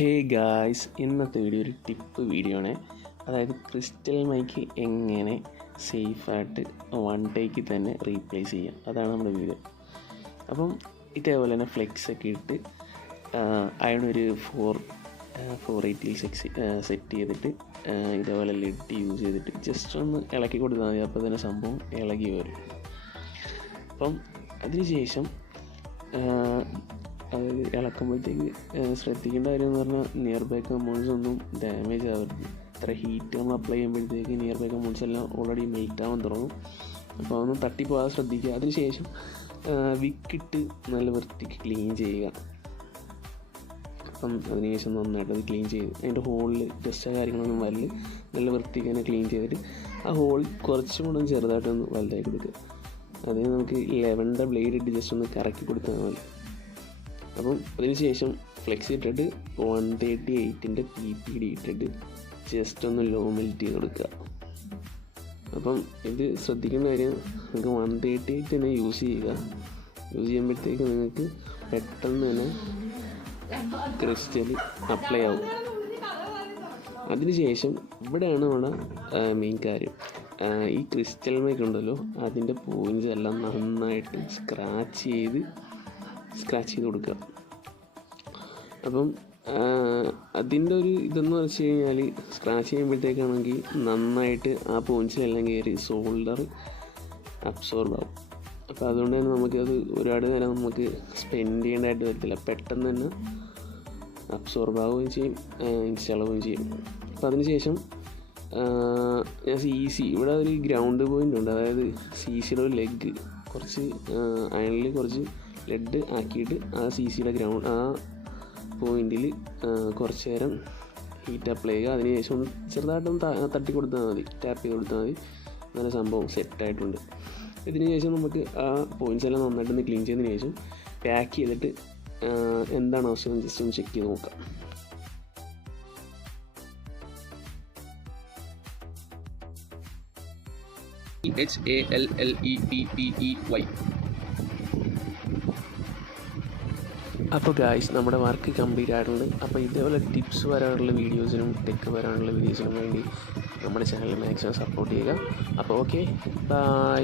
Hey guys, ഇന്നത്തെ video ഒരു tip video ആണ്. അതായത് ക്രിസ്റ്റൽ മൈക്ക് എങ്ങനെ സേഫായിട്ട് വൺ ടേക്ക് തന്നെ റീപ്ലേസ് ചെയ്യാം, അതാണ് നമ്മുടെ വീഡിയോ. അപ്പം ഇതേപോലെ തന്നെ ഫ്ലെക്സ് ഒക്കെ ഇട്ട് അതിനൊരു 480 സെറ്റ് ചെയ്തിട്ട് ഇതേപോലെ ലെഡ് യൂസ് ചെയ്തിട്ട് ജസ്റ്റ് ഒന്ന് ഇളക്കി കൊടുത്താൽ മതി. അപ്പോൾ തന്നെ സംഭവം ഇളകി വരും. അപ്പം അതിനുശേഷം അത് ഇളക്കുമ്പോഴത്തേക്ക് ശ്രദ്ധിക്കേണ്ട കാര്യം എന്ന് പറഞ്ഞാൽ നിയർ ബൈ കമ്പോണൻസ് ഒന്നും ഡാമേജ് ആവരുത്. ഇത്ര ഹീറ്റ് നമ്മൾ അപ്ലൈ ചെയ്യുമ്പോഴത്തേക്ക് നിയർ ബൈ കമ്പോണൻസ് എല്ലാം ഓൾറെഡി മെൽറ്റ് ആവാൻ തുടങ്ങും. അപ്പോൾ അതൊന്നും തട്ടിപ്പോകാതെ ശ്രദ്ധിക്കുക. അതിനുശേഷം വിക്കിട്ട് നല്ല വൃത്തിക്ക് ക്ലീൻ ചെയ്യുക. അപ്പം അതിനുശേഷം നന്നായിട്ട് അത് ക്ലീൻ ചെയ്ത് അതിൻ്റെ ഹോളിൽ ജസ്റ്റ് കാര്യങ്ങളൊന്നും വരല് നല്ല വൃത്തിക്ക് തന്നെ ക്ലീൻ ചെയ്തിട്ട് ആ ഹോൾ കുറച്ചും കൂടെ ചെറുതായിട്ടൊന്ന് വലുതാക്കി എടുക്കുക. അതിന് നമുക്ക് 11 ബ്ലേഡ് ഇട്ട് ജസ്റ്റ് ഒന്ന് കറക്കി കൊടുത്താൽ മതി. അപ്പം അതിനുശേഷം ഫ്ലെക്സ് ഇട്ടിട്ട് 138 PPD ഇട്ടിട്ട് ജസ്റ്റ് ഒന്ന് ലോ മെൽറ്റ് ചെയ്ത് കൊടുക്കുക. അപ്പം ഇത് ശ്രദ്ധിക്കേണ്ട കാര്യം, നിങ്ങൾക്ക് 138 തന്നെ യൂസ് ചെയ്യുക. യൂസ് ചെയ്യുമ്പോഴത്തേക്ക് നിങ്ങൾക്ക് പെട്ടെന്ന് തന്നെ ക്രിസ്റ്റൽ അപ്ലൈ ആവും. അതിനുശേഷം ഇവിടെയാണ് നമ്മുടെ മെയിൻ കാര്യം. ഈ ക്രിസ്റ്റൽ മൈക്ക് ഉണ്ടല്ലോ, അതിൻ്റെ പോയിൻറ്റ്സ് എല്ലാം നന്നായിട്ട് സ്ക്രാച്ച് ചെയ്ത് കൊടുക്കുക. അപ്പം അതിൻ്റെ ഒരു ഇതെന്ന് വെച്ച് കഴിഞ്ഞാൽ സ്ക്രാച്ച് ചെയ്യുമ്പോഴത്തേക്കാണെങ്കിൽ നന്നായിട്ട് ആ പോയിൻറ്റ്സിലെല്ലാം കയറി സോൾഡർ അബ്സോർബ് ആവും. അപ്പോൾ അതുകൊണ്ട് തന്നെ നമുക്കത് ഒരുപാട് നേരം നമുക്ക് സ്പെൻഡ് ചെയ്യേണ്ടതായിട്ട് വരത്തില്ല. പെട്ടെന്ന് തന്നെ അബ്സോർബ് ആവുകയും ചെയ്യും, ഇൻസ്റ്റാൾ ആവുകയും ചെയ്യും. അപ്പോൾ അതിനുശേഷം ഞാൻ ഇവിടെ ഒരു ഗ്രൗണ്ട് പോയിൻ്റ് ഉണ്ട്. അതായത് CCയുടെ ഒരു ലെഗ് കുറച്ച് അയണിൽ കുറച്ച് ലെഡ് ആക്കിയിട്ട് ആ CCയുടെ ഗ്രൗണ്ട് ആ പോയിന്റിൽ കുറച്ച് നേരം ഹീറ്റ് അപ്ലൈ ചെയ്യുക. അതിനുശേഷം ചെറുതായിട്ടൊന്ന് തട്ടി കൊടുത്താൽ മതി, ടാപ്പ് ചെയ്ത് കൊടുത്താൽ മതി. അങ്ങനെ സംഭവം സെറ്റായിട്ടുണ്ട്. ഇതിന് ശേഷം നമുക്ക് ആ പോയിൻറ്റ്സ് എല്ലാം നന്നായിട്ടൊന്ന് ക്ലീൻ ചെയ്തതിന് ശേഷം പാക്ക് ചെയ്തിട്ട് എന്താണ് ആവശ്യം ജസ്റ്റ് ഒന്ന് ചെക്ക് ചെയ്ത് നോക്കാം. HALLETTEY. അപ്പോൾ ഗായ്സ്, നമ്മുടെ വർക്ക് കംപ്ലീറ്റ് ആയിട്ടുണ്ട്. അപ്പോൾ ഇതേപോലെ ടിപ്സ് വരാനുള്ള വീഡിയോസിനും ടെക്ക് വരാനുള്ള വീഡിയോസിനും വേണ്ടി നമ്മുടെ ചാനൽ മാക്സിമം സപ്പോർട്ട് ചെയ്യുക. അപ്പോൾ ഓക്കെ, ബൈ.